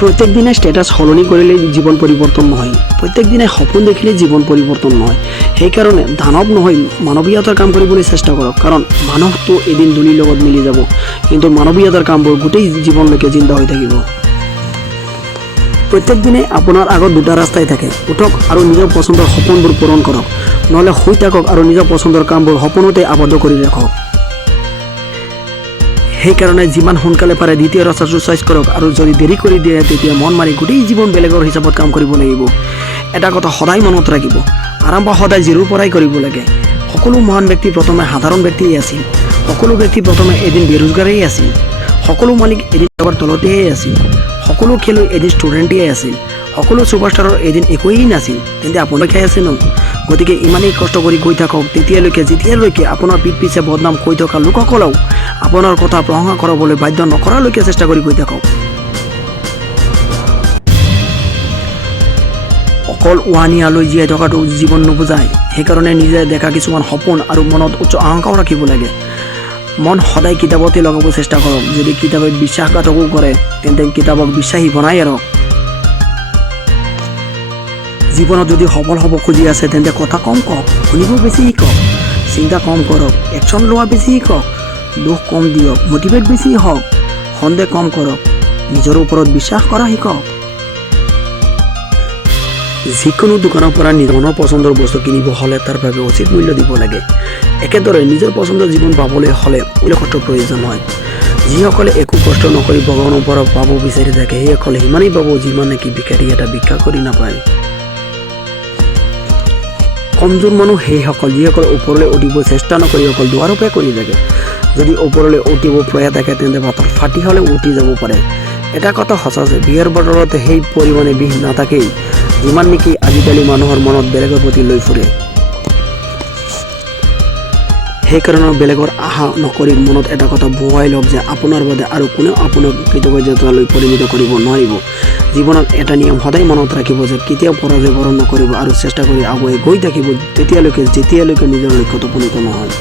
প্ৰত্যেক দিনে স্ট্যাটাস সলনি কৰিলে জীৱন পৰিৱৰ্তন নহয়, প্ৰত্যেক দিনে সপোন দেখিলে জীৱন পৰিৱৰ্তন নহয়। সেইকাৰণে দানৱ নহয় মানৱীয়তাৰ কাম কৰিবলৈ চেষ্টা কৰক, কাৰণ মানুহটো এদিন ধূলিৰ লগত মিলি যাব, কিন্তু মানৱীয়তাৰ কামবোৰ গোটেই জীৱনলৈকে জিন্দা হৈ থাকিব। প্ৰত্যেক দিনে আপোনাৰ আগত দুটা ৰাস্তাই থাকে, উঠক আৰু নিজৰ পচন্দৰ সপোনবোৰ পূৰণ কৰক, নহ'লে শুই থাকক আৰু নিজৰ পচন্দৰ কামবোৰ সপোনতে আবদ্ধ কৰি ৰাখক। সেইকাৰণে যিমান সোনকালে পাৰে দ্বিতীয় ৰাস্তাটো চইচ কৰক, আৰু যদি দেৰি কৰি দিয়ে তেতিয়া মন মাৰি গোটেই জীৱন বেলেগৰ হিচাপত কাম কৰিব লাগিব। এটা কথা সদায় মনত ৰাখিব, আৰম্ভ সদায় জিৰোৰ পৰাই কৰিব লাগে। সকলো মহান ব্যক্তি প্ৰথমে সাধাৰণ ব্যক্তিয়ে আছিল, সকলো ব্যক্তি প্ৰথমে এদিন বেৰোজগাৰেই আছিল, সকলো মালিক এদিন কাৰোবাৰ তলতেই আছিল, সকলো খেলুৱৈ এদিন ষ্টুডেণ্টেই আছিল, সকলো ছুপাৰষ্টাৰৰ এদিন একোৱেই নাছিল। তেন্তে আপুনি খাই আছে ন? গতিকে ইমানেই কষ্ট কৰি গৈ থাকক যেতিয়ালৈকে আপোনাৰ পিঠ পিছে বদনাম কৈ থকা লোকসকলেও আপোনাৰ কথা প্ৰশংসা কৰাবলৈ বাধ্য নকৰালৈকে চেষ্টা কৰি গৈ থাকক। অকল ওৱানিয়ালৈ জীয়াই থকাটো জীৱন নুবুজায়। সেইকাৰণে নিজে দেখা কিছুমান সপোন আৰু মনত উচ্চ আকাংক্ষাও ৰাখিব লাগে। মন সদায় কিতাপতে লগাব চেষ্টা কৰক। যদি কিতাপে বিশ্বাসঘাতকো কৰে তেন্তে কিতাপক বিশ্বাসী বনাই এৰক। জীৱনত যদি সফল হ'ব খুজি আছে তেন্তে কথা কম কওক, শুনিব বেছি শিকক, চিন্তা কম কৰক, একশ্যন লোৱা বেছি শিকক, দুখ কম দিয়ক, মটিভেট বেছি হওক, সন্দেহ কম কৰক, নিজৰ ওপৰত বিশ্বাস কৰা শিকক। যিকোনো দোকানৰ পৰা নিজৰ মনৰ পচন্দৰ বস্তু কিনিব হ'লে তাৰ বাবে উচিত মূল্য দিব লাগে। একেদৰে নিজৰ পচন্দৰ জীৱন পাবলৈ হ'লে কষ্টৰ প্ৰয়োজন হয়। যিসকলে একো কষ্ট নকৰি ভগৱানৰ পৰা পাব বিচাৰি থাকে সেইসকলে সিমানেই পাব যিমান নেকি ভিক্ষাৰী এটা ভিক্ষা কৰি নাপায়। কমজোৰ মানুহ সেইসকল যিসকলে ওপৰলৈ উঠিব চেষ্টা নকৰি অকল দুৱাৰপে কৰি থাকে। যদি ওপৰলৈ উঠিব প্ৰয়াস থাকে তেন্তে পাথৰ ফাটি হ'লে উঠি যাব পাৰে। এটা কথা সঁচা যে বিয়াৰ বতৰত সেই পৰিমাণে বিষ নাথাকেই যিমান নেকি আজিকালি মানুহৰ মনত বেলেগৰ প্ৰতি লৈ ফুৰে। সেইকাৰণে বেলেগৰ আশা নকৰি মনত এটা কথা বহুৱাই লওক যে আপোনাৰ বাদে আৰু কোনেও আপোনাক কৃতজ্ঞতালৈ পৰিণত কৰিব নোৱাৰিব। জীৱনত এটা নিয়ম সদায় মনত ৰাখিব যে কেতিয়াও পৰাজয় বৰণ নকৰিব আৰু চেষ্টা কৰি আগুৱাই গৈ থাকিব যেতিয়ালৈকে নিজৰ লক্ষ্যত উপনীত নহয়।